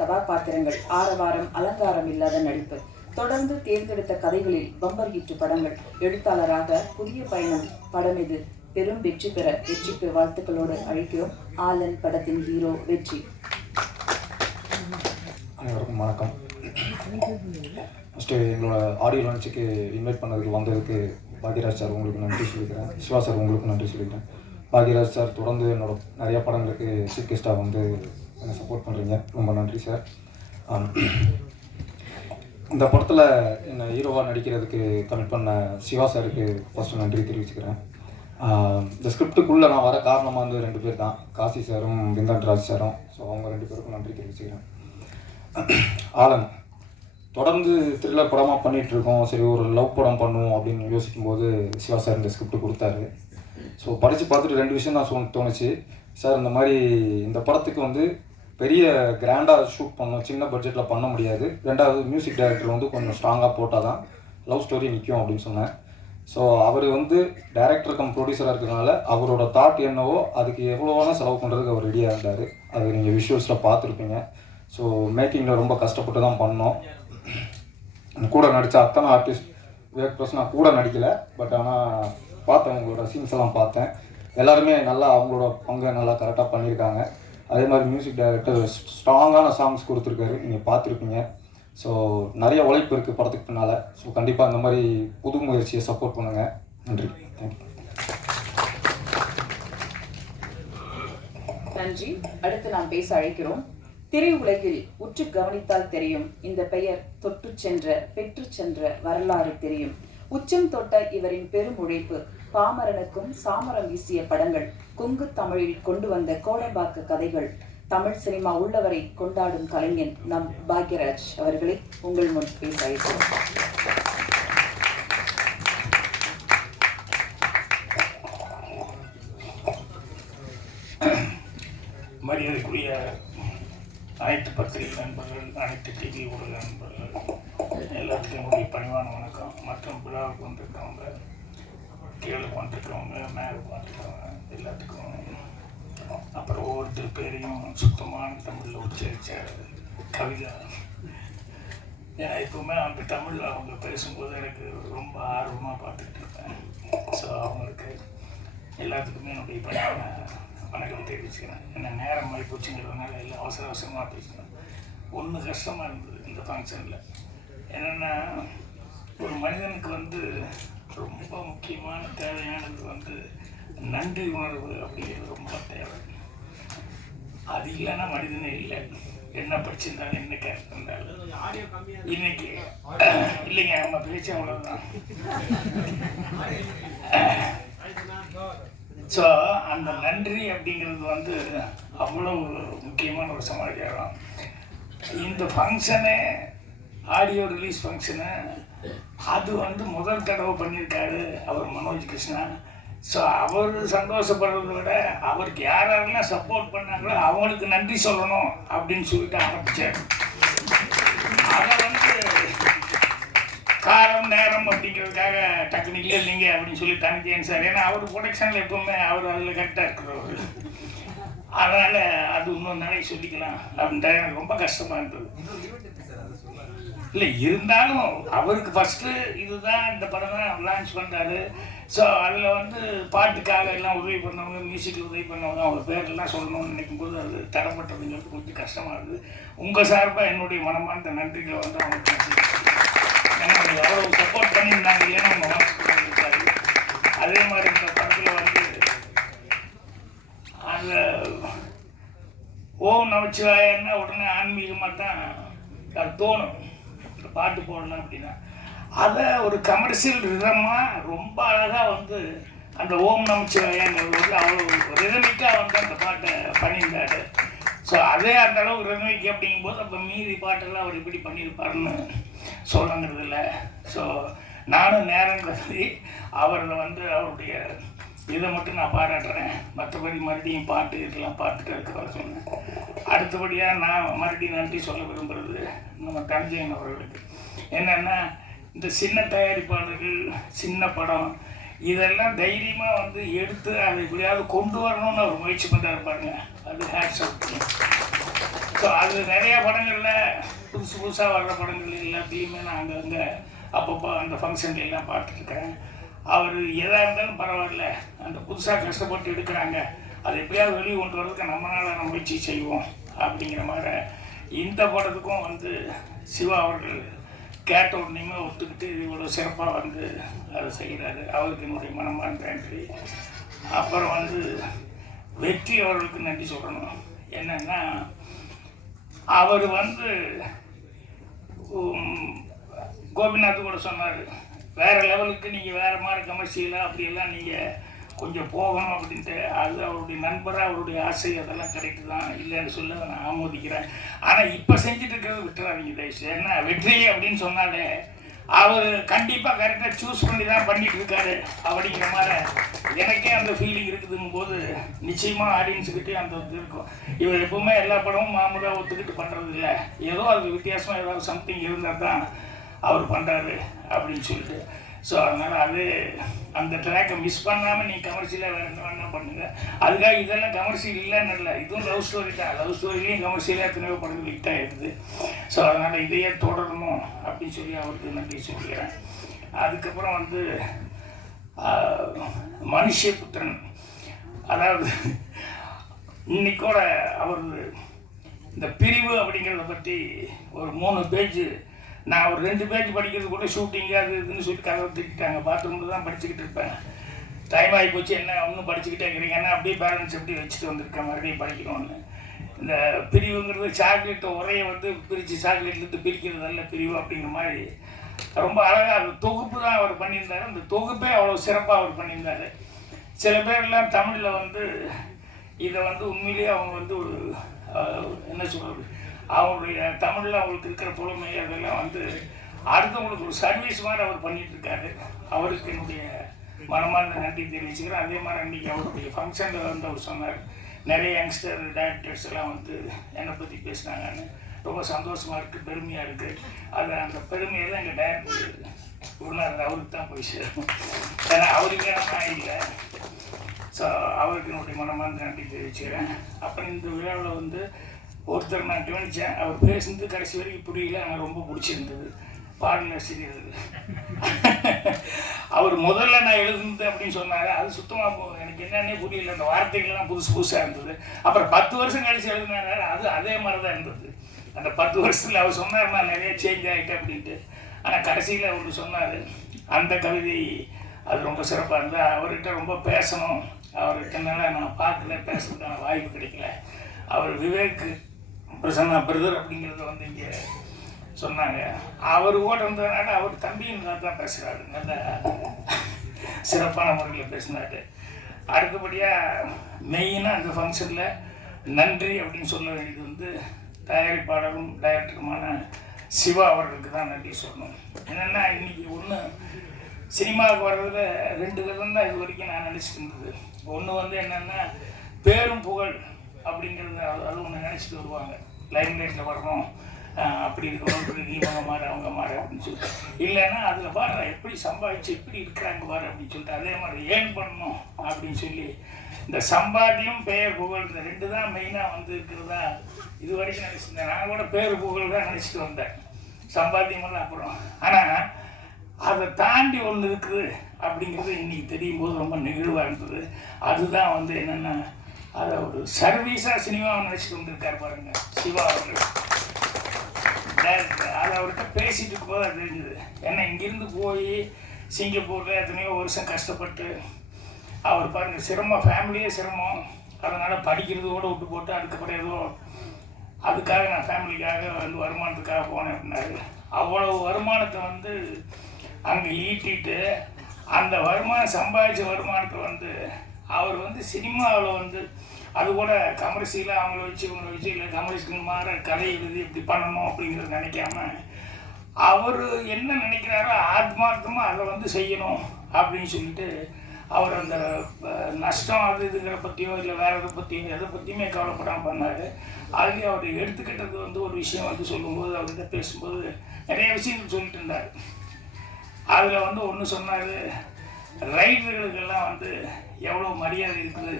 கதாபாத்திரங்கள், ஆரவாரம் அலங்காரம் இல்லாத நடிப்பு, தொடர்ந்து தேர்ந்தெடுத்த கதைகளில் பம்பர் ஹிட் படங்கள், எழுத்தாளராக புதிய பயணம் படம் இது பெரும் வெற்றிக்கு வாழ்த்துக்களோடு அழைக்கிறோம். ஆலன் படத்தின் ஹீரோ வெற்றி. அனைவருக்கும் வணக்கம். ஃபஸ்ட்டு எங்களோட ஆடியோ லான்ச்சுக்கு இன்வைட் பண்ணதுக்கு வந்ததுக்கு பாக்யராஜ் சார் உங்களுக்கு நன்றி சொல்லிக்கிறேன். சிவா சார் உங்களுக்கு நன்றி சொல்லிக்கிறேன். பாக்யராஜ் சார் தொடர்ந்து என்னோட நிறையா படங்களுக்கு சீஃப் கெஸ்ட்டாக வந்து என்னை சப்போர்ட் பண்ணுறீங்க, ரொம்ப நன்றி சார். இந்த படத்தில் என்னை ஹீரோவாக நடிக்கிறதுக்கு கமிட் பண்ண சிவா சாருக்கு ஃபஸ்ட்டு நன்றி தெரிவிச்சுக்கிறேன். இந்த ஸ்கிரிப்டுக்குள்ளே நான் வர காரணமாக வந்து 2 பேர் தான், காசி சாரும் விந்தன்ராஜ் சாரும். ஸோ அவங்க 2 பேருக்கும் நன்றி தெரிவிச்சுக்கிறேன். ஆலன் தொடர்ந்து த்ரில்லர் படமாக பண்ணிகிட்ருக்கோம், சரி ஒரு லவ் படம் பண்ணுவோம் அப்படின்னு யோசிக்கும்போது சிவா சார் இந்த ஸ்கிரிப்ட் கொடுத்தாரு. ஸோ படித்து பார்த்துட்டு 2 விஷயம் தான் தோணுச்சு. சார் இந்த மாதிரி இந்த படத்துக்கு வந்து பெரிய கிராண்டாக ஷூட் பண்ணோம், சின்ன பட்ஜெட்டில் பண்ண முடியாது. 2வது மியூசிக் டைரக்டர் வந்து கொஞ்சம் ஸ்ட்ராங்காக போட்டால் தான் லவ் ஸ்டோரி நிற்கும் அப்படின்னு சொன்னேன். ஸோ அவர் வந்து டைரக்டர் கம் ப்ரொடியூசராக இருக்கிறதுனால அவரோட தாட் என்னவோ அதுக்கு எவ்வளோவான செலவு பண்ணுறதுக்கு அவர் ரெடியாக இருந்தார். அது நீங்கள் விஷுவல்ஸில் பார்த்துருப்பீங்க. ஸோ மேக்கிங்கில் ரொம்ப கஷ்டப்பட்டு தான் பண்ணோம். கூட நடித்த அத்தனை ஆர்டிஸ்ட் வேக்டர்ஸ் நான் கூட நடிக்கலை, பட் ஆனால் பார்த்தேன், உங்களோட சீன்ஸ் எல்லாம் பார்த்தேன். எல்லாருமே நல்லா அவங்களோட பங்கை நல்லா கரெக்டாக பண்ணியிருக்காங்க. அதே மாதிரி மியூசிக் டைரக்டர் ஸ்ட்ராங்கான சாங்ஸ் கொடுத்துருக்காரு, நீங்கள் பார்த்துருப்பீங்க. ஸோ நிறைய உழைப்பு இருக்குது படத்துக்கு பின்னால். ஸோ கண்டிப்பாக இந்த மாதிரி புது முயற்சியை சப்போர்ட் பண்ணுங்கள். நன்றி, தேங்க்யூ. நன்றி. அடுத்து நாம் பேச அழைக்கிறோம். திரையுலகில் உற்று கவனித்தால் தெரியும், இந்த பெயர் தொட்டு சென்ற பெற்று சென்ற வரலாறு தெரியும். உச்சம் தொட்ட இவரின் பெரும் உழைப்பு, பாமரனுக்கும் சாமரம் வீசிய படங்கள், கொங்கு தமிழில் கொண்டு வந்த கோடம்பாக்க கதைகள், தமிழ் சினிமா உள்ளவரை கொண்டாடும் கலைஞன் நம் பாக்யராஜ் அவர்களை உங்கள் முன் பேச அழைக்கிறோம். மரியாதைக்குரிய அனைத்து பத்திரிகை நண்பர்கள், அனைத்து டிவி ஊடக நண்பர்கள் எல்லாத்துக்கும் என்னுடைய பணிவான வணக்கம். மற்றும் விழாவுக்கு வந்திருக்கவங்க, கீழுக்கு வந்திருக்கவங்க, மேலுக்கு வந்திருக்கவங்க எல்லாத்துக்கும், அப்புறம் ஒவ்வொருத்தர் பேரையும் சுத்தமான தமிழில் உச்சரித்த கவிதா. ஏன்னா எப்பவுமே அந்த தமிழில் அவங்க பேசும்போது எனக்கு ரொம்ப ஆர்வமாக பார்த்துக்கிட்டு இருப்பேன். ஸோ அவங்களுக்கு எல்லாத்துக்குமே என்னுடைய பணிவான வணக்கம் தெரிவிச்சுக்கிறேன். என்ன நேரம் மாதிரி போச்சுங்கிறதுனால எல்லாம் அவசரமாக பேசுகிறேன். ஒன்று கஷ்டமாக இருந்தது இந்த ஃபங்க்ஷனில். என்னென்னா, ஒரு மனிதனுக்கு வந்து ரொம்ப முக்கியமான தேவையானது வந்து நன்றி உணர்வு அப்படிங்கிறது ரொம்ப தேவை. அது இல்லைன்னா மனிதனே இல்லை. என்ன படிச்சிருந்தாலும் என்ன கேட்டிருந்தாலும் இன்னைக்கு இல்லைங்க, நம்ம பேச்சு அவ்வளோதான். ஸோ அந்த நன்றி அப்படிங்கிறது வந்து அவ்வளோ முக்கியமான ஒரு சமாச்சாரம். இந்த ஃபங்க்ஷனு, ஆடியோ ரிலீஸ் ஃபங்க்ஷனு, அது வந்து முதல் தடவை பண்ணியிருக்காரு அவர் மனோஜ் கிருஷ்ணா. ஸோ அவர் சந்தோஷப்படுறத விட அவருக்கு யாரெல்லாம் சப்போர்ட் பண்ணாங்களோ அவங்களுக்கு நன்றி சொல்லணும் அப்படின்னு சொல்லிட்டு ஆரம்பித்தார். அதை வந்து காலம் நேரம் அப்படிங்கிறதுக்காக டக்குனு இல்லைங்க அப்படின்னு சொல்லி தனித்தேன் சார். ஏன்னா அவர் ப்ரொடக்ஷனில் எப்பவுமே அவர் அதில் கரெக்டாக இருக்கிறவர். அதனால் அது இன்னொரு நாளைக்கு சொல்லிக்கலாம் அப்படின்ட்டு எனக்கு ரொம்ப கஷ்டமாக இருந்தது. இல்லை இருந்தாலும் அவருக்கு ஃபஸ்ட்டு இதுதான், இந்த படம் தான் லான்ச் பண்ணுறாரு. ஸோ அதில் வந்து பாட்டுக்காக எல்லாம் உதவி பண்ணவங்க, மியூசிக்கில் உதவி பண்ணவங்க, அவங்க பேரெல்லாம் சொல்லணும்னு நினைக்கும் போது அது தரப்பட்டதுங்கிறது கொஞ்சம் கஷ்டமாக இருக்குது. உங்கள் சார்பாக என்னுடைய மனமார்ந்த நன்றிகளை வந்து அவங்களுக்கு, ஏன்னா அவங்க அவ்வளோ சப்போர்ட் பண்ணியிருந்தாங்க, இல்லைன்னா அவங்க வாட்ஸ்அப் இருக்காரு. அதே மாதிரி இந்த படத்தில் வந்து அந்த ஓம் நமச்சிவாயன்னா உடனே ஆன்மீகமாக தான் அது தோணும். பாட்டு போடலாம் அப்படின்னா அதை ஒரு கமர்ஷியல் ரிதமாக ரொம்ப அழகாக வந்து அந்த ஓம் நமச்சிவாயங்கிறது வந்து அவ்வளோ ரிதமிக்காக வந்து அந்த பாட்டை பண்ணியிருந்தாரு. ஸோ அதே அந்த அளவுக்கு ரிதமிக் அப்படிங்கும்போது அப்போ மீதி பாட்டெல்லாம் அவர் இப்படி பண்ணியிருப்பாருன்னு சொல்லங்கிறது இல்லை. ஸோ நானும் நேரம் கருதி அவரில் வந்து அவருடைய இதை மட்டும் நான் பாராட்டுறேன். மற்றபடி மறுபடியும் பாட்டு இதெல்லாம் பார்த்துட்டு இருக்கிற சொன்னேன். அடுத்தபடியாக நான் மறுபடியும் நன்றி சொல்ல விரும்புகிறது நம்ம தஞ்சையன் அவர்களுக்கு. என்னென்னா, இந்த சின்ன தயாரிப்பாளர்கள், சின்ன படம் இதெல்லாம் தைரியமாக வந்து எடுத்து அதை எப்படியாவது கொண்டு வரணும்னு அவர் முயற்சி பண்ணுறாரு பாருங்க, அது ஹேட்ஸ் அவுட். ஸோ அது நிறையா படங்களில் புதுசு புதுசாக வர்ற படங்கள் எல்லாத்தையுமே நான் அங்கங்கே அப்பப்போ அந்த ஃபங்க்ஷன்ல எல்லாம் பார்த்துருக்குறேன். அவர் எதாக இருந்தாலும் பரவாயில்ல, அந்த புதுசாக கஷ்டப்பட்டு எடுக்கிறாங்க, அதை எப்படியாவது வெளியே கொண்டு வரதுக்கு நம்மளால் முயற்சி செய்வோம் அப்படிங்கிற மாதிரி இந்த படத்துக்கும் வந்து சிவா அவர்கள் கேட்ட உடனேயுமே ஒத்துக்கிட்டு இவ்வளோ சிறப்பாக வந்து அதை செய்கிறாரு. அவருக்கு என்னுடைய மனமார்ந்த நன்றி. அப்புறம் வந்து வெற்றி அவர்களுக்கு நன்றி சொல்லணும். என்னென்னா அவர் வந்து கோபிநாத் கூட சொன்னார், வேறு லெவலுக்கு நீங்கள் வேறு மாதிரி கமர்ஷியலாக அப்படியெல்லாம் நீங்கள் கொஞ்சம் போகணும் அப்படின்ட்டு. அது அவருடைய நண்பராக அவருடைய ஆசை, அதெல்லாம் கரெக்டு தான், இல்லைன்னு சொல்ல நான் ஆமோதிக்கிறேன். ஆனால் இப்போ செஞ்சுட்டு இருக்கிறது விட்டுறாதீங்க தயவுசு. ஏன்னா வெற்றி அப்படின்னு சொன்னாலே அவர் கண்டிப்பாக கரெக்டாக சூஸ் பண்ணி தான் பண்ணிகிட்டு இருக்காரு அப்படிங்கிற மாதிரி எனக்கே அந்த ஃபீலிங் இருக்குதுங்கும் போது நிச்சயமாக ஆடியன்ஸுக்கிட்டே அந்த இது இருக்கும். இவர் எப்பவுமே எல்லா படமும் மாமூலாக ஒத்துக்கிட்டு பண்ணுறது இல்லை, ஏதோ அது வித்தியாசமாக ஏதாவது சம்திங் இருந்தால் தான் அவர் பண்ணுறாரு அப்படின்னு சொல்லிட்டு. ஸோ அதனால் அது அந்த ட்ராக்கை மிஸ் பண்ணாமல் நீங்கள் கமர்ஷியலாக வேறு என்ன வேணால் பண்ணுங்கள். அதுக்காக இதெல்லாம் கமர்ஷியல் இல்லைன்னு இல்லை, இதுவும் லவ் ஸ்டோரி தான். லவ் ஸ்டோரிலையும் கமர்ஷியலாக எத்தனையோ படங்கள் ஹிட் ஆகிடுது. ஸோ அதனால் இதையே தொடரணும் அப்படின்னு சொல்லி அவருக்கு நன்றி சொல்லிக்கிறேன். அதுக்கப்புறம் வந்து மனுஷபுத்திரன், அதாவது இன்னைக்கூட அவர் இந்த பிரிவு அப்படிங்கிறத பற்றி ஒரு 3 பேஜ், நான் ஒரு 2 பேஜ் படிக்கிறது கூட ஷூட்டிங்கு அது இதுன்னு சொல்லி கதை திட்டாங்க. பாத்ரூமில் தான் படிச்சுக்கிட்டு இருப்பேன். டைம் ஆகி போச்சு, என்ன ஒன்றும் படிச்சுக்கிட்டே இருக்கிறீங்க, ஏன்னா அப்படியே பேலன்ஸ் எப்படி வச்சுட்டு வந்திருக்கேன், மறுபடியும் படிக்கணும்னு. இந்த பிரிவுங்கிறது சாக்லேட் உரையை வந்து பிரித்து சாக்லேட்லேருந்து பிரிக்கிறதல்ல பிரிவு அப்படிங்கிற மாதிரி ரொம்ப அழகாக அது தொகுப்பு தான் அவர் பண்ணியிருந்தார். அந்த தொகுப்பே அவ்வளோ சிறப்பாக அவர் பண்ணியிருந்தார். சில பேர்லாம் தமிழில் வந்து இதை வந்து உண்மையிலேயே அவங்க வந்து ஒரு என்ன சொல்கிறது, அவருடைய தமிழில் அவங்களுக்கு இருக்கிற புலமை அதெல்லாம் வந்து அடுத்தவங்களுக்கு ஒரு சர்வீஸ் மாதிரி அவர் பண்ணிகிட்ருக்காரு. அவருக்கு என்னுடைய மனமார்ந்த நன்றி தெரிவிச்சுக்கிறேன். அதே மாதிரி அன்றைக்கி அவருடைய ஃபங்க்ஷனில் வந்து அவர் சொன்னார், நிறைய யங்ஸ்டர் டைரக்டர்ஸ் எல்லாம் வந்து என்னை பற்றி பேசினாங்கன்னு. ரொம்ப சந்தோஷமாக இருக்குது, பெருமையாக இருக்குது. அது அந்த பெருமையெல்லாம் எங்கள் டைரக்டர் குருநாதர் அவருக்கு தான் போய் சேரும். ஏன்னா அவருக்கு நான் இல்லை. ஸோ அவருக்கு என்னுடைய மனமார்ந்த நன்றி தெரிவிச்சுக்கிறேன். அப்புறம் இந்த விழாவில் வந்து ஒருத்தர் நான் கவனித்தேன், அவர் பேசுனது கடைசி வரைக்கும் புரியல, ஆனால் ரொம்ப பிடிச்சிருந்தது. பாடலாசிரியர் அவர் முதல்ல நான் எழுதுனது அப்படின்னு சொன்னார், அது சுத்தமாக எனக்கு என்னன்னே புரியல. அந்த வார்த்தைகள்லாம் புதுசாக இருந்தது. அப்புறம் 10 வருஷம் கழிச்சு எழுதினாரு, அது அதே மாதிரி தான் இருந்தது. அந்த 10 வருஷத்தில் அவர் சொன்னார் நான் நிறைய சேஞ்ச் ஆகிட்டேன் அப்படின்ட்டு. ஆனால் கடைசியில் அவர் சொன்னார் அந்த கவிதை அது ரொம்ப சிறப்பாக இருந்தால். அவர்கிட்ட ரொம்ப பேசணும், அவர்கிட்டனால நான் பார்க்கல, பேசுறதுக்கான வாய்ப்பு கிடைக்கல. அவர் விவேக் பிரசன்னா பிரதர் அப்படிங்கிறத வந்து இங்கே சொன்னாங்க. அவர் கூட இருந்ததுனால அவர் தம்பின்னு தான் பேசுகிறாரு, நல்ல சிறப்பான முறையில் பேசினார். அடுத்தபடியாக மெயினாக அந்த ஃபங்க்ஷனில் நன்றி அப்படின்னு சொல்ல வேண்டியது வந்து தயாரிப்பாளரும் டைரக்டருமான சிவா அவர்களுக்கு தான் நன்றி சொல்லணும். என்னென்னா இன்றைக்கி ஒன்று சினிமாவுக்கு வர்றதுல 2 விதம் தான் இது வரைக்கும் நான் நினச்சிட்டு இருந்தது. ஒன்று வந்து என்னென்னா பேரும் புகழ் அப்படிங்கிறது, அது ஒன்று நினச்சிட்டு வருவாங்க, லைம் லைட்டில் வரணும், அப்படி இருக்கணும், நீங்க மாறு அவங்க மாறு அப்படின்னு சொல்லிட்டு. இல்லைன்னா அதில் பாரு எப்படி சம்பாதிச்சு எப்படி இருக்கிறாங்க பாரு அப்படின்னு சொல்லிட்டு அதே மாதிரி ஏர்ன் பண்ணணும் அப்படின்னு சொல்லி இந்த சம்பாத்தியம் பெயர் புகழ் இந்த 2 தான் மெயினாக வந்து இருக்கிறதா இது வரைக்கும் நினச்சிருந்தேன். நான் கூட பேர் புகழ் தான் நினச்சிட்டு வந்தேன், சம்பாத்தியமெல்லாம் அப்புறம். ஆனால் அதை தாண்டி ஒன்று இருக்குது அப்படிங்கிறது இன்றைக்கி தெரியும் போது ரொம்ப நெகிழ்வாக இருந்தது. அதுதான் வந்து என்னென்னா அதை ஒரு சர்வீஸாக சினிமாவை நினச்சிட்டு வந்திருக்கார் பாருங்க சிவா அவர்கள் டைரக்டர். அதை அவர்கிட்ட பேசிட்டு இருக்கும்போது அது தெரிஞ்சுது. ஏன்னா இங்கேருந்து போய் சிங்கப்பூரில் எத்தனையோ வருஷம் கஷ்டப்பட்டு அவர் பாருங்கள் சிரமம், ஃபேமிலியே சிரமம், அதனால் படிக்கிறது கூட விட்டு போட்டு அதுக்கப்புறம் ஏதோ அதுக்காக நான் ஃபேமிலிக்காக வந்து வருமானத்துக்காக போனேன் அப்படின்னாரு. அவ்வளவு வருமானத்தை வந்து அங்கே ஈட்டிட்டு அந்த வருமானம் சம்பாதிச்ச வருமானத்தை வந்து அவர் வந்து சினிமாவில் வந்து அது கூட கமர்ஷியலாக அவங்கள வச்சு இவங்களை வச்சு இல்லை கமர்ஷியல் மாற கதை எழுதி இப்படி பண்ணணும் அப்படிங்கிறது நினைக்காம அவர் என்ன நினைக்கிறாரோ ஆத்மார்த்தமாக அதை வந்து செய்யணும் அப்படின்னு சொல்லிட்டு அவர் அந்த நஷ்டம் அது இதுங்கிற பற்றியோ இல்லை வேறு எதை பற்றியோ எதை பற்றியுமே கவலைப்படாமல் பண்ணார். அதுலேயும் அவர் எடுத்துக்கிட்டது வந்து ஒரு விஷயம் வந்து சொல்லும்போது அவர்கிட்ட பேசும்போது நிறைய விஷயங்கள் சொல்லிட்டு இருந்தார். அதில் வந்து ஒன்று சொன்னார், ரைடர்களுக்கெல்லாம் வந்து எவ்வளோ மரியாதை இருக்குது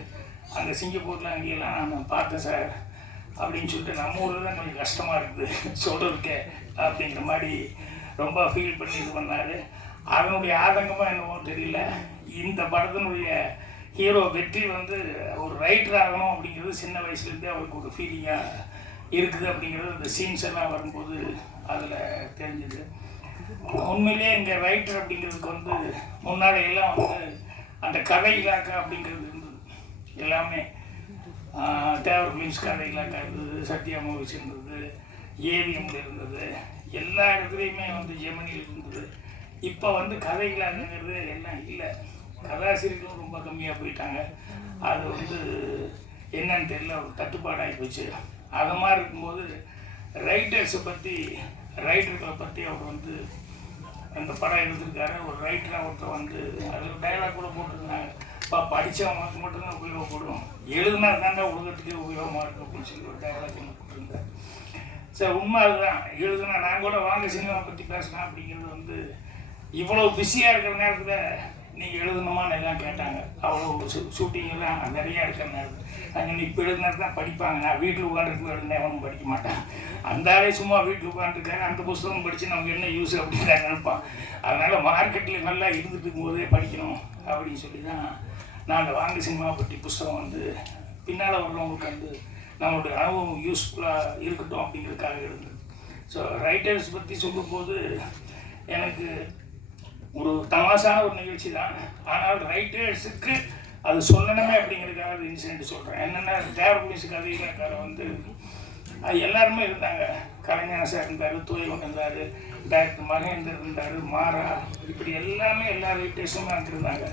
அங்கே சிங்கப்பூரில் அங்கேயெல்லாம் நான் பார்த்தேன் சார். அப்படின்னு சொல்லிட்டு நம்ம ஊரில் தான் கொஞ்சம் கஷ்டமாக இருக்குது சொல்கிறதுக்கே அப்படிங்கிற மாதிரி ரொம்ப ஃபீல் பண்ணி இது பண்ணார். அதனுடைய ஆதங்கமாக என்னவோ தெரியல, இந்த படத்தினுடைய ஹீரோ வெற்றி வந்து ஒரு ரைட்டர் ஆகணும் அப்படிங்கிறது சின்ன வயசுலேருந்தே அவருக்கு ஒரு ஃபீலிங்காக இருக்குது அப்படிங்கிறது அந்த சீன்ஸ் எல்லாம் வரும்போது அதில் தெரிஞ்சுது. உண்மையிலே இங்கே ரைட்டர் அப்படிங்கிறதுக்கு வந்து முன்னாடி எல்லாம் வந்து அந்த கதை இலாக்கா அப்படிங்கிறது இருந்தது. எல்லாமே தேவர் ஃபிலிம்ஸ் கதை இலாக்கா இருந்தது, சத்யா மூவிஸ் இருந்தது, ஏவிஎம்ல இருந்தது, எல்லா இடத்துலையுமே வந்து ஜெமினியில் இருந்தது. இப்போ வந்து கதை இலாக்குங்கிறது எல்லாம் இல்லை, கதாசிரியர்களும் ரொம்ப கம்மியாக போயிட்டாங்க. அது வந்து என்னன்னு தெரியல, ஒரு தட்டுப்பாடாகி போச்சு. அது மாதிரி இருக்கும்போது ரைட்டர்ஸை பற்றி ரைட்டர்களை பற்றி அவர் வந்து அந்த படம் எடுத்திருக்காரு. ஒரு ரைட்டராக ஒருத்தர் வந்து அதில் டைலாக் கூட போட்டிருந்தாங்க, படித்தவங்களுக்கு மட்டும்தான் உபயோகப்படும், எழுதுனா தாண்டா உலகத்துக்கே உபயோகமாக இருக்கும் அப்படின்னு சொல்லி ஒரு டைலாக் ஒன்று போட்டிருந்தார். சார் உண்மை அதுதான். எழுதுனா நான் கூட வாங்க சினிமா பற்றி பேசலாம் அப்படிங்கிறது வந்து இவ்வளோ பிஸியாக இருக்கிற நேரத்தில் நீங்கள் எழுதணுமான்னு எல்லாம் கேட்டாங்க. அவ்வளோ ஷூட்டிங்கெல்லாம் நிறையா இருக்கிற நேரத்தில் நாங்கள் இப்போ எழுதினா தான் படிப்பாங்க. நான் வீட்டில் உட்காந்துருக்கு எழுதினேன், அவனும் படிக்க மாட்டேன். அந்த ஆளே சும்மா வீட்டில் உட்காந்துருக்காங்க, அந்த புஸ்தகம் படித்து நமக்கு என்ன யூஸ் அப்படின்னு நான் நினைப்பான். அதனால் மார்க்கெட்டில் நல்லா இருந்துட்டு இருக்கும்போதே படிக்கணும் அப்படின்னு சொல்லி தான் நான் அந்த வாங்க சினிமாவை பற்றி புஸ்தகம் வந்து பின்னால் வர்றவங்களுக்கு வந்து நம்மளுடைய அனுபவம் யூஸ்ஃபுல்லாக இருக்கட்டும் அப்படிங்கிறதுக்காக இருந்தது. ஸோ ரைட்டர்ஸ் பற்றி சொல்லும்போது எனக்கு ஒரு தமாசான ஒரு நிகழ்ச்சி தான். ஆனால் ரைட்டர்ஸுக்கு அது சொல்லணுமே அப்படிங்கிறதுக்காக அது இன்சிடென்ட் சொல்கிறேன். என்னென்னா தேவர் ஃபிலிம்ஸ் கதையிலக்கார வந்து எல்லாருமே இருந்தாங்க. கலைஞர் சார் இருந்தார், தூயவன் இருந்தார், டைரக்டர் மகேந்தர் இருந்தார், மாறா, இப்படி எல்லாமே எல்லா ரைட்டர்ஸுமே அங்கிருந்தாங்க.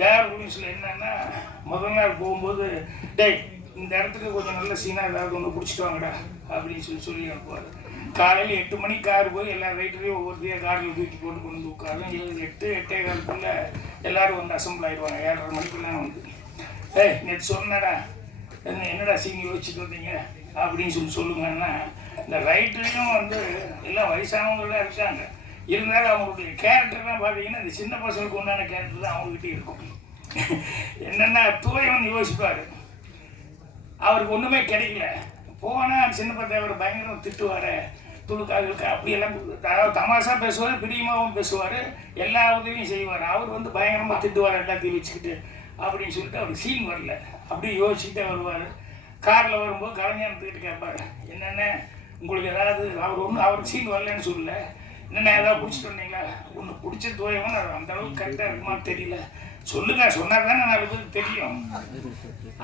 தேவர் ஃபிலிம்ஸில் என்னென்னா முதல் நாள் போகும்போது டேய் இந்த இடத்துக்கு கொஞ்சம் நல்ல சீனாக ஏதாவது ஒன்று பிடிச்சிட்டு வாங்கடா அப்படின்னு சொல்லி அனுப்புவார். காலையில் 8 மணிக்கு கார் போய் எல்லா ரைட்டரையும் ஒவ்வொருத்தையும் காரில் தூக்கி போட்டு கொண்டு வந்து உட்காரும். 8-8:15 எல்லோரும் வந்து அசம்பிள் ஆகிடுவாங்க. 7:30 மணிக்கெல்லாம் வந்து நேற்று சொன்னடா என்னடா சீனி யோசிச்சுட்டு வந்தீங்க அப்படின்னு சொல்லுங்கன்னா, இந்த ரைட்டரையும் வந்து எல்லாம் வயசானவங்களாம் இருக்காங்க. இருந்தாலும் அவங்களுடைய கேரக்டர்லாம் பார்த்தீங்கன்னா இந்த சின்ன பசங்களுக்கு உண்டான கேரக்டர் தான் அவங்ககிட்ட இருக்கும். என்னென்னா தூயவன் யோசிப்பார், அவருக்கு ஒன்றுமே கிடைக்கல, போனால் சின்ன பத்தவர் பயங்கரம் திட்டுவார், துளுக்காக அப்படியெல்லாம் அதாவது தமாஷா பேசுவார், பிரியமாகவும் பேசுவார், எல்லா உதவியும் செய்வார். அவர் வந்து பயங்கரமாக திட்டுவார் எல்லாத்தையும் வச்சுக்கிட்டு அப்படின்னு சொல்லிட்டு அவருக்கு சீன் வரல. அப்படியே யோசிச்சுக்கிட்டே வருவார். காரில் வரும்போது கலைஞர்கிட்ட கேட்பார், என்னென்ன உங்களுக்கு ஏதாவது அவருக்கு சீன் வரலன்னு சொல்லல, என்னென்ன ஏதாவது பிடிச்சிட்டு வந்தீங்களா? ஒன்று பிடிச்ச தோயவன் அந்த அளவுக்கு கரெக்டாக இருக்குமான்னு தெரியல, சொல்லுங்க, சொன்னால் தானே 4 பேருக்கு தெரியும்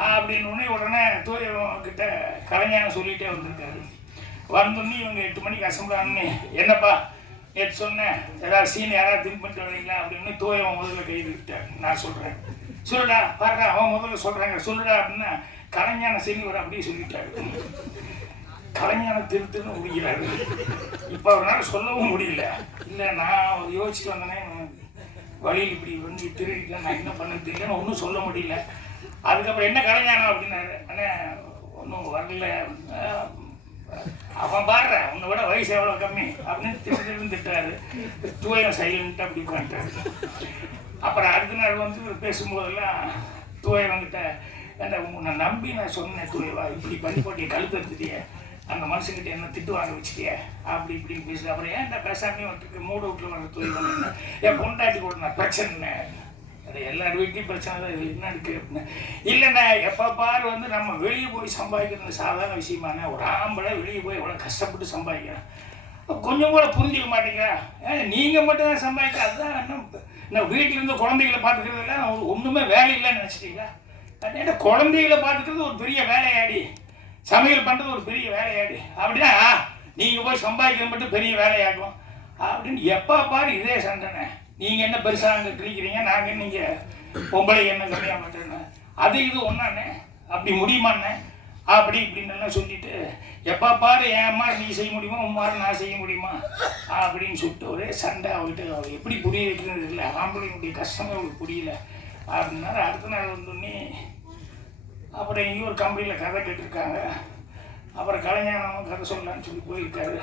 அப்படின்னு உடனே தூயவங்கிட்ட கலைஞான சொல்லிகிட்டே வந்திருக்காரு. வந்தோடனே இவங்க 8 மணிக்கு அசம்பிள் ஆனே, என்னப்பா நேற்று சொன்னேன் ஏதாவது சீன் யாராவது திங்க் பண்ணிட்டு வரீங்களா அப்படின்னு தூயவன் முதல்ல கைது விட்டார். நான் சொல்கிறேன், சொல்லுடா பாடுறா, அவன் முதல்ல சொல்கிறாங்க சொல்லுடா அப்படின்னா கலைஞான சீனிவர் அப்படியே சொல்லிட்டாரு. கலைஞான திருத்துன்னு முடிக்கிறாரு. இப்போ அவரால் சொல்லவும் முடியல. இல்லை நான் யோசிச்சுட்டு வந்தேனே, வழியில் இப்படி வந்து திருடிட்டேன், நான் என்ன பண்ண தெரியலன்னு ஒன்றும் சொல்ல முடியல. அதுக்கப்புறம் என்ன கலைஞானம் அப்படின்னாரு. ஆனால் ஒன்றும் வரல, அவன் பாடுற உன்னை விட வயசு எவ்வளோ கம்மி அப்படின்னு திரும்ப திட்டாரு. தூயம் சைலண்ட்டாக அப்படி உட்காந்துட்டாரு. அப்புறம் அடுத்த நாள் வந்து பேசும்போதெல்லாம் தூயவங்கிட்ட, ஏன்டா உன்னை நம்பி நான் சொன்னேன் தூயவா, இப்படி பண்ணி போட்டிய கழுத்து எடுத்துட்டிய, அந்த மனுஷங்கிட்ட என்ன திட்டு வாங்க வச்சுட்டிய அப்படி இப்படின்னு பேசுது. அப்புறம் ஏன்டா பேசாமே வந்துட்டு மூட விட்டுல வர தூயவன், என் பொண்டாட்டி கூட நான் பிரச்சனை, அது எல்லார் வீட்லேயும் பிரச்சனை தான், இது என்ன இருக்குது அப்படின்னு. இல்லைண்ணா எப்போ பாரு வந்து நம்ம வெளியே போய் சம்பாதிக்கிறது சாதாரண விஷயமான, ஒரு ஆம்பளை வெளியே போய் எவ்வளோ கஷ்டப்பட்டு சம்பாதிக்கிறேன், கொஞ்சம் கூட புரிஞ்சிக்க மாட்டேங்கிறா, நீங்கள் மட்டும் தான் சம்பாதிக்க, அதுதான் இன்னும் வீட்டிலேருந்து குழந்தைகளை பார்த்துக்கிறதுலாம் ஒன்றுமே வேலை இல்லைன்னு நினச்சிட்டீங்களா? ஏன்னா குழந்தைகளை பார்த்துக்கிறது ஒரு பெரிய வேலையாடி, சமையல் பண்ணுறது ஒரு பெரிய வேலையாடி, அப்படின்னா நீங்கள் போய் சம்பாதிக்கிறது மட்டும் பெரிய வேலையாகும் அப்படின்னு எப்போ பாரு இதே சண்டைண்ணே. நீங்கள் என்ன பெருசாக அங்கே கிழிக்கிறீங்க, நாங்கள் நீங்கள் பொம்பளை என்ன கம்மியாக மாட்டேன்னு, அது இது ஒன்றாண்ணே, அப்படி முடியுமாண்ணே அப்படி இப்படின்னு சொல்லிட்டு எப்போ பாரு ஏம்மா நீ செய்ய முடியுமா, உம்மாரு நான் செய்ய முடியுமா அப்படின்னு சொல்லிட்டு ஒரே சண்டை. அவர்கிட்ட அவர் எப்படி புரிய வைக்கிறது இல்லை, ஆம்பளைங்களுடைய கஷ்டமே அவங்களுக்கு புரியல அப்படின்னாரு. அடுத்த நாள் வந்தோடனே அப்புறம் எங்கேயும் ஒரு கம்பெனியில் கதை கேட்டிருக்காங்க. அப்புறம் கலைஞானம் கதை சொல்லலான்னு சொல்லி போயிருக்காரு.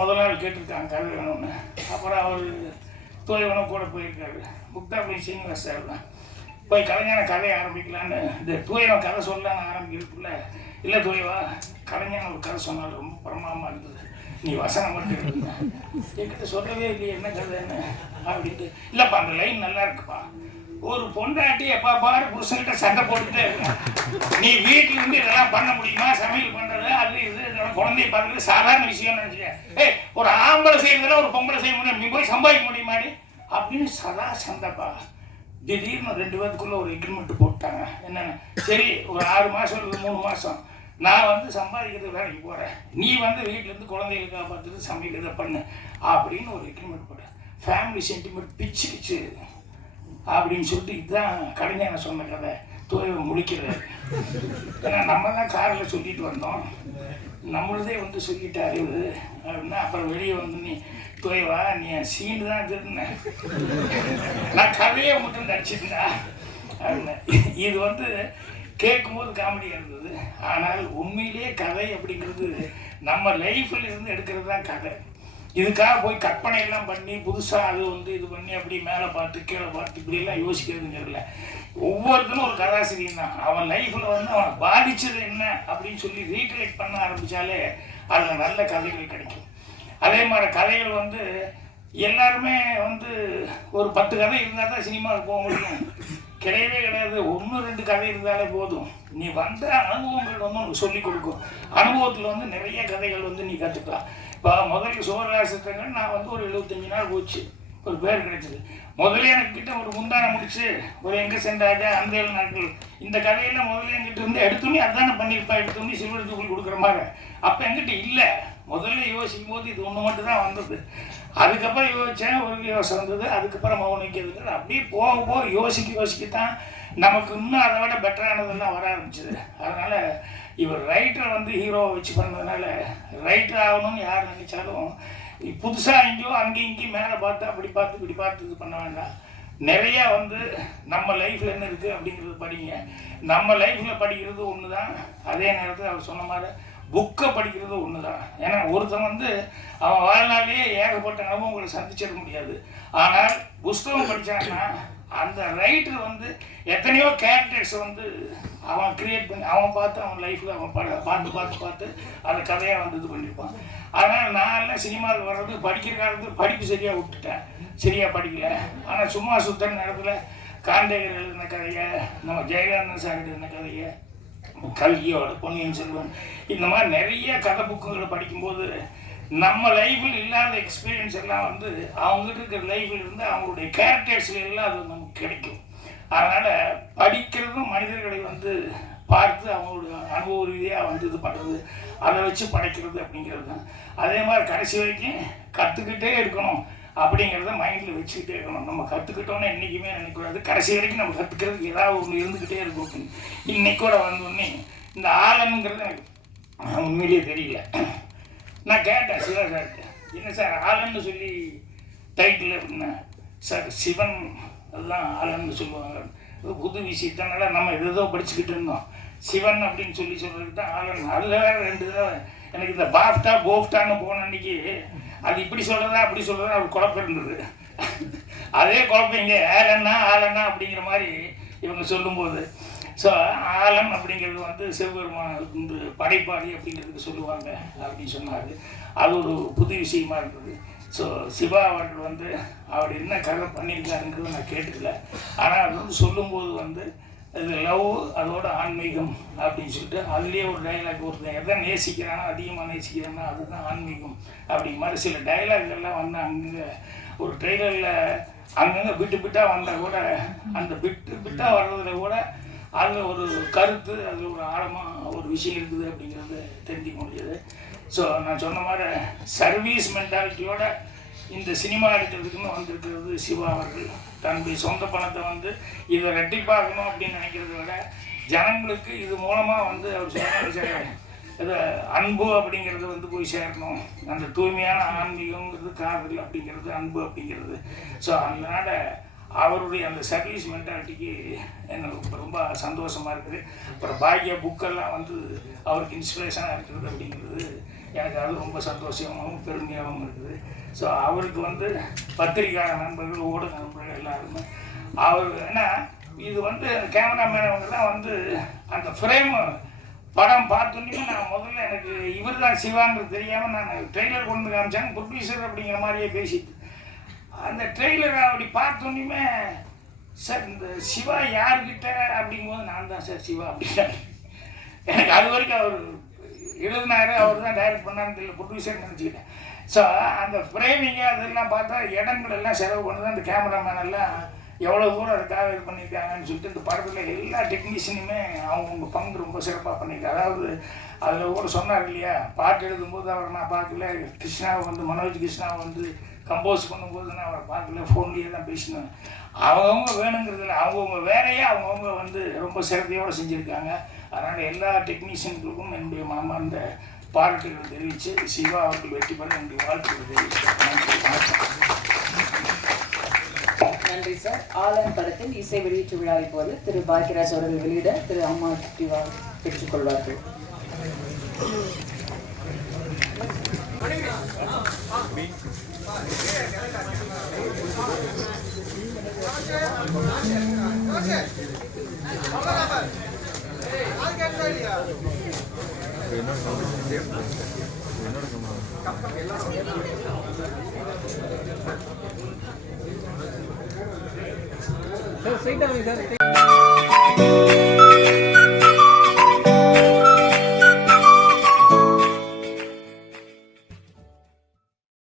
முதல் நாள் கேட்டிருக்காங்க கதை வேணும்னு. அப்புறம் அவர் தோயவனும் கூட போயிருக்காரு. முக்தாபுரி சீனிவாஸ் சார் தான் போய் கலைஞான கதையை ஆரம்பிக்கலான்னு, இந்த தூயவன் கதை சொல்லலான்னு ஆரம்பிக்கிறதுக்குள்ள இல்லை துறைவா கலைஞான ஒரு கதை சொன்னால் ரொம்ப பிரமாதமாக இருந்தது, நீ வசனம் மட்டும் எழுதுன, என்கிட்ட சொல்லவே இல்லையே என்ன கதை என்ன அப்படின்ட்டு. இல்லைப்பா அந்த லைன் நல்லா இருக்குப்பா, ஒரு பொண்டாட்டி எப்பா பாரு புருஷன்கிட்ட சண்டை போட்டுட்டே இருக்கேன், நீ வீட்டில் இருந்து இதெல்லாம் பண்ண முடியுமா, சமையல் பண்ணுறது அது இது குழந்தைய பார்க்குறது சாதாரண விஷயம்னு நினச்சிக்க, ஏய் ஒரு ஆம்பளை செய்யறதுல ஒரு பொம்பளை செய்ய முடியும், நீ போய் சம்பாதிக்க முடியுமாடி அப்படின்னு சதா சண்டைப்பா. திடீர்னு 2 பேருக்குள்ள ஒரு எக்ரிமெண்ட் போட்டாங்க, என்னென்ன சரி ஒரு 6 மாதம் இல்லை 3 மாதம் நான் வந்து சம்பாதிக்கிறதுக்கு வேலைக்கு போகிறேன், நீ வந்து வீட்டிலேருந்து குழந்தைகளுக்கு காப்பாற்றுறது சமைக்கிறத பண்ணு அப்படின்னு ஒரு எக்ரிமெண்ட் போட்டேன். ஃபேமிலி சென்டிமெண்ட் பிச்சு அப்படின்னு சொல்லிட்டு இதுதான் கலைஞர் சொன்ன கதை தோய்வை முடிக்கிறாரு. ஏன்னா நம்ம தான் காரில் சொல்லிட்டு வந்தோம், நம்மளதே வந்து சொல்லிட்டாரு இவர் அப்படின்னா, அப்புறம் வெளியே வந்து நீ தோய்வா நீ சீண்டு தான் திருந்த, நான் கதையை மட்டும் நடிச்சிருந்தா அப்படின்னா. இது வந்து கேட்கும்போது காமெடியாக இருந்தது, ஆனால் உண்மையிலேயே கதை அப்படிங்கிறது நம்ம லைஃப்பில் இருந்து எடுக்கிறது தான் கதை. இதுக்காக போய் கற்பனையெல்லாம் பண்ணி புதுசாக அது வந்து இது பண்ணி அப்படி மேலே பார்த்து கீழே பார்த்து இப்படியெல்லாம் யோசிக்கிறதுங்கிறதுல ஒவ்வொருத்தரும் ஒரு கதாசிரியன் தான். அவன் லைஃப்பில் வந்து அவனை பாதித்தது என்ன அப்படின்னு சொல்லி ரீகலெக்ட் பண்ண ஆரம்பித்தாலே அதில் நல்ல கதைகள் கிடைக்கும். அதே மாதிரி கதைகள் வந்து எல்லாருமே வந்து ஒரு 10 கதை இருந்தால் தான் சினிமாவுக்கு போக முடியும், கிடையவே கிடையாது. 1-2 கதை இருந்தாலே போதும். நீ வந்த அனுபவங்கள் வந்து உனக்கு சொல்லிக் கொடுக்கும். அனுபவத்தில் வந்து நிறைய கதைகள் வந்து நீ கற்றுக்கலாம். இப்போ முதல்ல சோழராசத்தங்கள் நான் வந்து ஒரு 75 நாள் போச்சு, ஒரு பேர் கிடைச்சிது. முதல்ல எனக்கிட்ட ஒரு முந்தானை முடிச்சு ஒரு எங்கே சென்றாஜா அந்த 7 நாட்கள் இந்த கதையெல்லாம் முதல்ல என்கிட்ட இருந்து எடுத்துன்னே அதானே பண்ணியிருப்பா, எடுத்துன்னே சில்வர் தூக்கல் கொடுக்குற மாதிரி. அப்போ என்கிட்ட இல்லை, முதல்ல யோசிக்கும் போது இது ஒன்று மட்டும் தான் வந்தது. அதுக்கப்புறம் யோசித்தேன், ஒரு யோசனை வந்தது, அதுக்கப்புறம் மௌனிக்கிறது. அப்படியே போக யோசிக்கத்தான் நமக்கு இன்னும் அதை விட பெட்டரானதெல்லாம் வர ஆரம்பிச்சிது. அதனால் இவர் ரைட்டரை வந்து ஹீரோவை வச்சு பண்ணதுனால ரைட்டர் ஆகணும்னு யார் நினச்சாலும் புதுசாக எங்கேயோ அங்கேயும் இங்கேயும் மேலே பார்த்து அப்படி பார்த்து இப்படி பார்த்து இது பண்ண வேண்டாம். நிறையா வந்து நம்ம லைஃப்பில் என்ன இருக்குது அப்படிங்கிறது படிங்க. நம்ம லைஃப்பில் படிக்கிறது ஒன்று தான், அதே நேரத்தில் அவர் சொன்ன மாதிரி புக்கை படிக்கிறது ஒன்று தான். ஏன்னா ஒருத்தன் வந்து அவன் வாழ்நாளையே ஏகப்பட்ட அனுபவங்களை சந்திச்சிட முடியாது. ஆனால் புஸ்தகம் படித்தான்னா அந்த ரைட்டர் வந்து எத்தனையோ கேரக்டர்ஸ் வந்து அவன் கிரியேட் பண்ணி அவன் பார்த்து அவன் லைஃப்பில் அவன் பார்த்து அந்த கதையாக வந்து இது பண்ணியிருப்பான். அதனால் நான் எல்லாம் சினிமாவுக்கு வர்றது படிக்கிற காலத்தில் படிப்பு சரியாக விட்டுட்டேன், சரியாக படிக்கலை. ஆனால் சும்மா சுத்தர நேரத்தில் காண்டேகர் எழுதின கதையை, நம்ம ஜெயகாந்தன் சார் எழுதின கதையை, கல்கியோட பொன்னியின் செல்வன், இந்த மாதிரி நிறைய கதை புக்குகளை படிக்கும்போது நம்ம லைஃப்பில் இல்லாத எக்ஸ்பீரியன்ஸ் எல்லாம் வந்து அவங்ககிட்ட இருக்கிற லைஃப்பில் இருந்து அவங்களுடைய கேரக்டர்ஸ்ல எல்லாம் அது நமக்கு கிடைக்கும். அதனால் படிக்கிறதும் மனிதர்களை வந்து பார்த்து அவங்களுடைய அனுபவ ரீதியாக வந்து இது பண்ணுறது, அதை வச்சு படைக்கிறது அப்படிங்கிறது தான். அதே மாதிரி கடைசி வரைக்கும் கற்றுக்கிட்டே இருக்கணும் அப்படிங்கிறத மைண்டில் வச்சுக்கிட்டே இருக்கணும். நம்ம கற்றுக்கிட்டோன்னு என்றைக்குமே நினைக்கூடாது, கடைசி வரைக்கும் நம்ம கற்றுக்கிறதுக்கு ஏதாவது ஒன்று இருந்துக்கிட்டே இருக்கும் அப்படின்னு. இன்னைக்கூட வந்தோடனே இந்த ஆலன்ங்கிறது எனக்கு உண்மையிலேயே தெரியல. நான் கேட்டேன் சிவா சார்கிட்ட, என்ன சார் ஆலன்னு சொல்லி டைட்டில் அப்படின்னா, சார் சிவன் அதுதான் ஆலன்னு சொல்லுவாங்க, புது விஷயத்தினால நம்ம எதோ படிச்சுக்கிட்டு இருந்தோம், சிவன் அப்படின்னு சொல்லி சொல்கிறதுக்கு தான் ஆலன். அதில் வேறு 2 தடவை எனக்கு இந்த பாஃப்டா போஃப்டான்னு போன அன்றைக்கி அது இப்படி சொல்கிறதா அப்படி சொல்கிறதா ஒரு குழப்பம் இருந்தது. அதே குழப்பம் இங்கே ஆலன்னா அப்படிங்கிற மாதிரி இவங்க சொல்லும்போது. ஸோ ஆலம் அப்படிங்கிறது வந்து சிவபெருமான வந்து படைப்பாளி அப்படிங்கிறதுக்கு சொல்லுவாங்க அப்படின்னு சொன்னார். அது ஒரு புது விஷயமா இருந்தது. ஸோ சிவா அவர்கள் வந்து அவர் என்ன கதை பண்ணியிருக்காருங்கிறது நான் கேட்டுக்கல. ஆனால் அது வந்து சொல்லும்போது வந்து இது லவ் அதோட ஆன்மீகம் அப்படின்னு சொல்லிட்டு அதுலேயே ஒரு டைலாக், ஒருத்தன் எதை நேசிக்கிறானோ அதிகமாக நேசிக்கிறானோ அதுதான் ஆன்மீகம் அப்படிங்கிற மாதிரி சில டைலாக்கள்லாம் வந்து அங்கே ஒரு ட்ரெய்லரில் அங்கங்கே பிட்டாக வந்தால் கூட அந்த பிட்டாக வர்றதுல கூட அதில் ஒரு கருத்து, அதில் ஒரு ஆழமாக ஒரு விஷயம் இருக்குது அப்படிங்கிறது தெரிஞ்சுக்க முடியுது. ஸோ நான் சொன்ன மாதிரி சர்வீஸ் மென்டாலிட்டியோட இந்த சினிமா எடுக்கிறதுக்குன்னு வந்திருக்கிறது சிவா அவர்கள். தன்னுடைய சொந்த பணத்தை வந்து இதை ரெட்டிப்பாக்கணும் அப்படின்னு நினைக்கிறத விட ஜனங்களுக்கு இது மூலமாக வந்து அவர் சொன்ன இது அன்பு அப்படிங்கிறது வந்து போய் சேரணும். அந்த தூய்மையான ஆன்மீகங்கிறது காதல் அப்படிங்கிறது அன்பு அப்படிங்கிறது. ஸோ அதனால் அவருடைய அந்த சர்வீஸ் மென்டாலிட்டிக்கு எனக்கு ரொம்ப சந்தோஷமாக இருக்குது. அப்புறம் பாக்கிய புக்கெல்லாம் வந்து அவருக்கு இன்ஸ்பிரேஷனாக இருக்குது அப்படிங்கிறது எனக்கு அது ரொம்ப சந்தோஷமாகவும் பெருமையாகவும் இருக்குது. ஸோ அவருக்கு வந்து பத்திரிகையாளர் நண்பர்கள், ஊடக நண்பர்கள் எல்லாருமே அவர் ஏன்னா இது வந்து கேமராமேன் அவங்கெல்லாம் வந்து அந்த ஃப்ரேமு படம் பார்த்தோன்னே நான் முதல்ல எனக்கு இவர் தான் சிவாங்கிறது தெரியாமல் நான் ட்ரெய்லர் கொண்டு வந்து காமிச்சாங்க, ப்ரொடியூசர் அப்படிங்கிற மாதிரியே பேசிட்டு அந்த ட்ரெய்லரை அப்படி பார்த்தோன்னே சார் இந்த சிவா யாருக்கிட்ட அப்படிங்கும்போது நான் தான் சார் சிவா அப்படின்னாரு. எனக்கு அது வரைக்கும் அவர் எழுதினாரு, அவர் தான் டைரக்ட் பண்ணான்னு தெரியல, ப்ரொடியூசர் நினச்சிக்கிட்டேன். ஸோ அந்த ஃப்ரேமிங்கு அதெல்லாம் பார்த்தா இடங்கள் எல்லாம் செலவு பண்ணுது, அந்த கேமராமேன் எல்லாம் எவ்வளோ தூரம் அதுக்காக இது பண்ணியிருக்காங்கன்னு சொல்லிட்டு இந்த படத்தில் எல்லா டெக்னீஷியனுமே அவங்கவுங்க பங்கு ரொம்ப சிறப்பாக பண்ணியிருக்காங்க. அதாவது அதில் கூட சொன்னார் இல்லையா, பாட்டு எழுதும்போது அவர் நான் பார்க்கல, கிருஷ்ணாவை வந்து மனோஜ் கிருஷ்ணாவை வந்து கம்போஸ் பண்ணும்போது நான் அவரை பார்க்கல, ஃபோன்லேயே தான் பேசினேன். அவங்கவுங்க வேணுங்கிறதுல அவங்கவுங்க வேலையை அவங்கவுங்க வந்து ரொம்ப சிறப்பையோடு செஞ்சுருக்காங்க. அதனால் எல்லா டெக்னீஷியன்களுக்கும் என்னுடைய மனமார்ந்த பாராட்டுகளை தெரிவித்து சிவா அவர்கள் வெற்றி பெற என்னுடைய வாழ்த்துக்களை தெரிவித்தேன். நன்றி சார். ஆலன் படத்தின் இசை வெளியீட்டு விழாவை போது திரு பாக்கியராஜ் அவர்கள் வெளியிட திரு அம்மா டிவா பெற்றுக்கொள்வார்கள். Sir, sit down, sir.